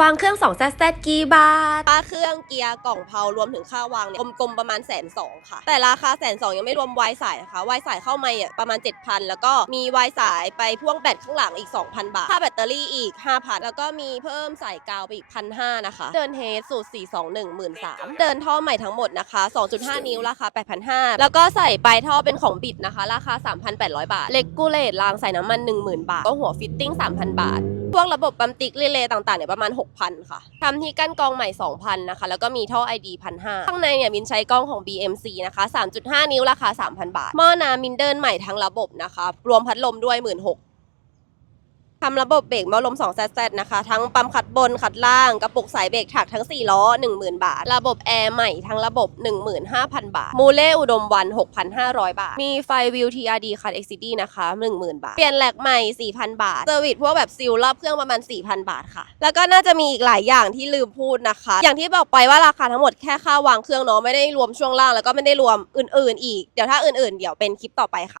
วางเครื่อง2 z z กี่บาทค่าเครื่องเกียร์กล่องเพลารวมถึงค่าวางเนี่ยกลมๆประมาณแสนสองค่ะ แต่ราคาแสนสองยังไม่รวมวายสายนะคะวายสายเข้ามาอะประมาณ 7,000 แล้วก็มีวายสายไปพ่วงแบตข้างหลังอีก 2,000 บาท ค่าแบตเตอรี่อีก 5,000 แล้วก็มีเพิ่มสายกาวไปอีก1,500นะคะ เดินเฮดสูตร421 13,000เดินท่อใหม่ทั้งหมดนะคะ 2.5 นิ้วราคา 8,500 แล้วก็ใส่ปลายท่อเป็นของบิดนะคะ ราคา 3,800 บาทเลกกูเลตรางใส่น้ำมัน 10,000 บาท ก็หัวฟิตติ้ง 3,000 บาท พวกระบบปั๊มติ๊กรีเลย์ต่างๆเนี่ยประมาณ 6,000 ค่ะทำที่กั้นกองใหม่ 2,000 นะคะ แล้วก็มีท่อ ID 1,500ข้างในเนี่ยมินใช้กล้องของ BMC นะคะ 3.5 นิ้วราคา 3,000 บาท หม้อน้ำมินเดินใหม่ทั้งระบบนะคะ รวมพัดลมด้วย 16,000 ทำระบบเบรกหม้อลม2 z z นะคะ ทั้งปั๊มคัดบนคัดล่าง กระปุกสายเบรกถักทั้ง 4 ล้อ 10,000 บาท ระบบแอร์ใหม่ทั้งระบบ 15,000 บาท มูเล่อุดมวัน 6,500 บาท มีไฟวิว TRD คัน XCD นะคะ 10,000 บาท เปลี่ยนแหลกใหม่ 4,000 บาทเซอร์วิสพวกแบบซิลรอบเครื่องประมาณ 4,000 บาทค่ะ แล้วก็น่าจะมีอีกหลายอย่างที่ลืมพูดนะคะ อย่างที่บอกไปว่าราคาทั้งหมดแค่ค่าวางเครื่องเนาะไม่ได้รวมช่วงล่างแล้วก็ไม่ได้รวมอื่น ๆ อีกเดี๋ยวถ้าอื่น ๆ เดี๋ยวเป็นคลิปต่อไปค่ะ